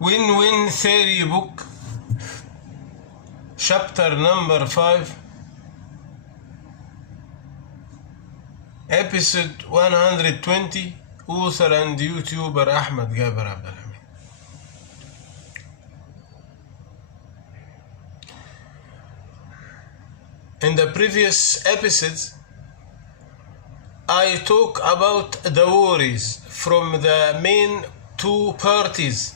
Win-Win Theory book, chapter number 5, episode 120, author and YouTuber Ahmed Gaber Abdelhamid. In the previous episodes, I talk about the worries from the main two parties,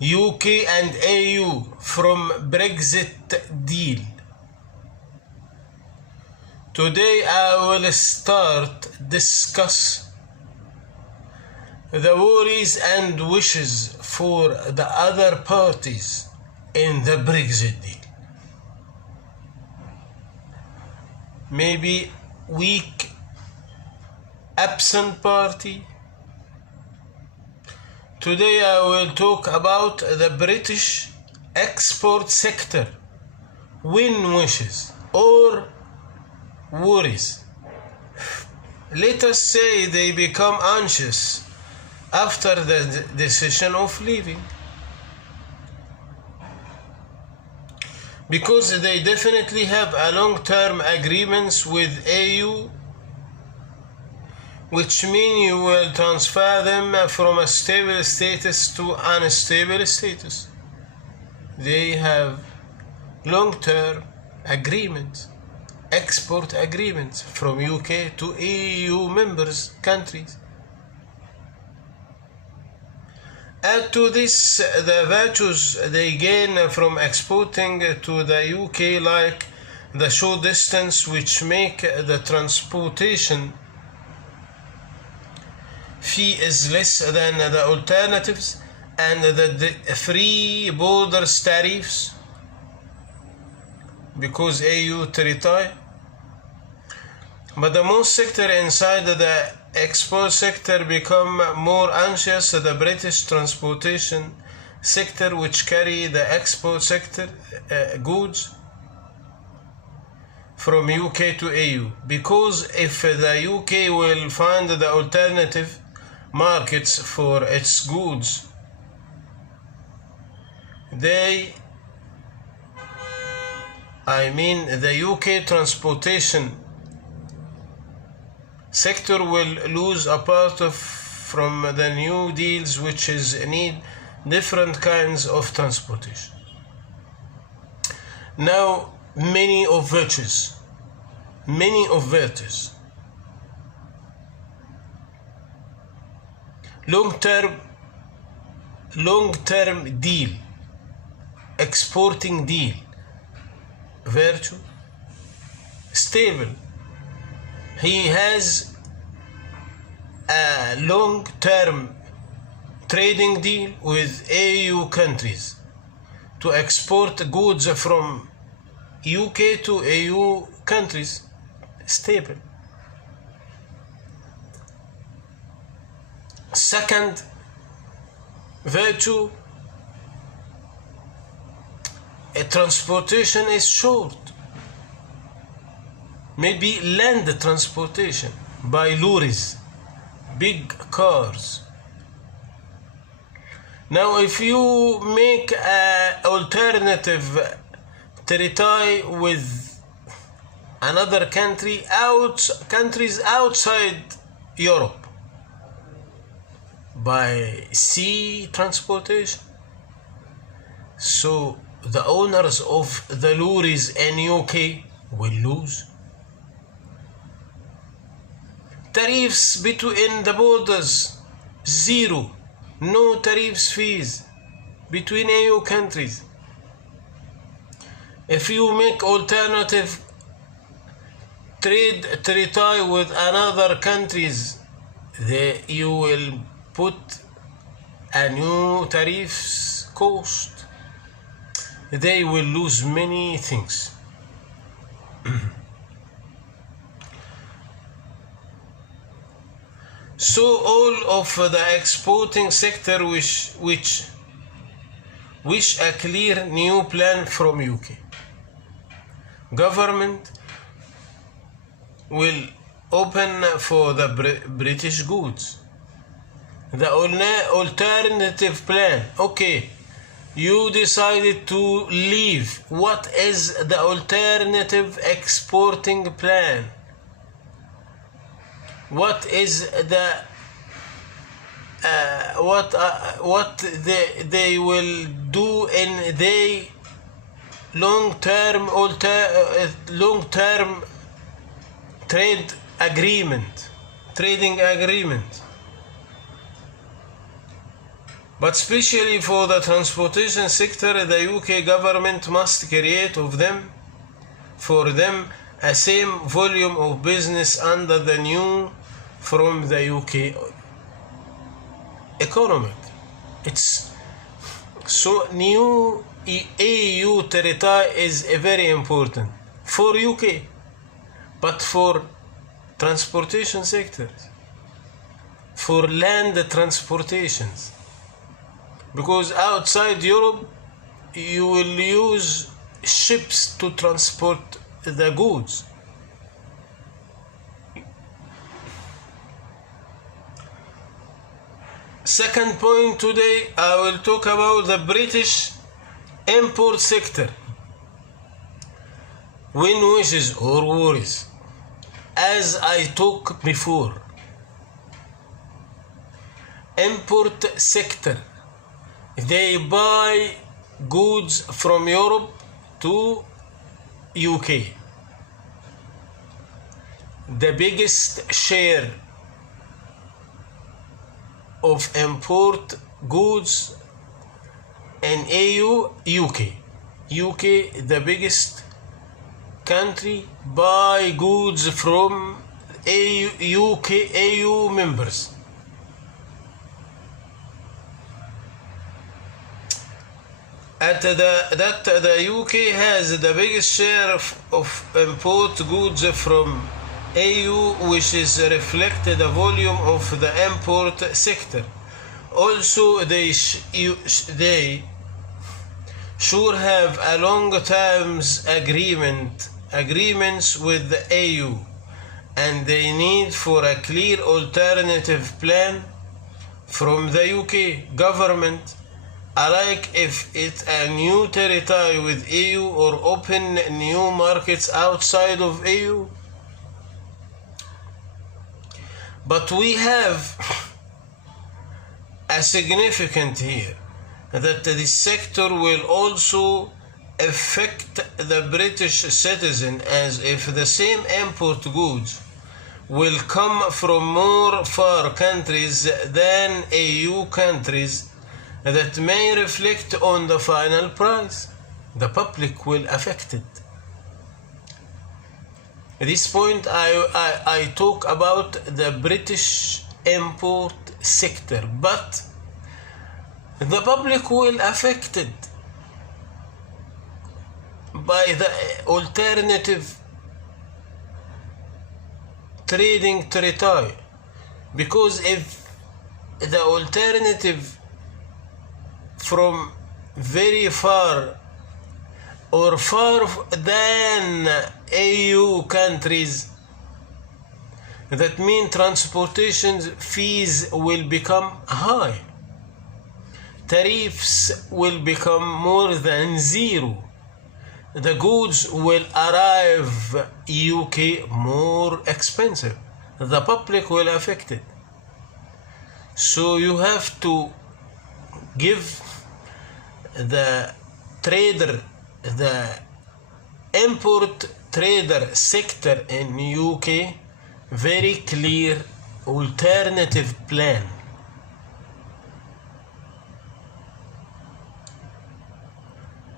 UK and AU, from Brexit deal. Today I will start discuss the worries and wishes for the other parties in the Brexit deal. Maybe weak, absent party. Today I will talk about the British export sector, wishes or worries. Let us say they become anxious after the decision of leaving, because they definitely have a long-term agreements with AU, which mean you will transfer them from a stable status to unstable status. They have long-term agreements, export agreements from UK to EU members countries. Add to this the virtues they gain from exporting to the UK, like the short distance, which make the transportation fee is less than the alternatives, and the free borders tariffs because AU territory. But the most sector inside the export sector become more anxious. The British transportation sector, which carry the export sector goods from UK to AU, because if the UK will find the alternative markets for its goods, the UK transportation sector will lose a part from the new deals, which is need different kinds of transportation. Now, many of virtues. Long-term deal, exporting deal, virtue, stable. He has a long-term trading deal with AU countries to export goods from UK to AU countries, stable. Second virtue, transportation is short. Maybe land transportation by lorries, big cars. Now, if you make an alternative territory with another countries outside Europe, by sea transportation, so the owners of the lorries in UK will lose. Tariffs between the borders, zero, no tariffs fees between EU countries. If you make alternative trade territory with another countries, you will put a new tariffs cost. They will lose many things. So all of the exporting sector wish a clear new plan from UK government will open for the British goods. The alternative plan. Okay, you decided to leave. What is the alternative exporting plan? What is the what they will do in the long-term trading agreement? But especially for the transportation sector, the UK government must create for them a same volume of business under the new from the UK economic. It's so new EU territory is very important for UK, but for transportation sectors, for land transportations, because outside Europe you will use ships to transport the goods. Second point today, I will talk about the British import sector. Win wishes or worries. As I talked before, import sector, they buy goods from Europe to UK. The biggest share of import goods in EU, UK. UK, the biggest country, buy goods from EU members. The UK has the biggest share of import goods from EU, which is reflected the volume of the import sector. Also, they sure have a long-term agreements with the EU, and they need for a clear alternative plan from the UK government, alike if it's a new territory with EU or open new markets outside of EU. But we have a significant here that this sector will also affect the British citizen, as if the same import goods will come from more far countries than EU countries, that may reflect on the final price. The public will affect it. At this point, I talk about the British import sector, but the public will affect it by the alternative trading territory, because if the alternative from very far or far than EU countries, that means transportation fees will become high, tariffs will become more than zero, the goods will arrive UK more expensive, the public will affect it. So you have to give the trader, the import trader sector in UK very clear alternative plan.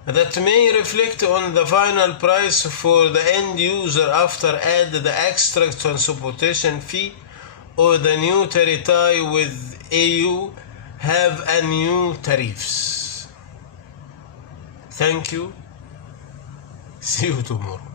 That may reflect on the final price for the end user after add the extra transportation fee, or the new territory with EU have a new tariffs. Thank you. See you tomorrow.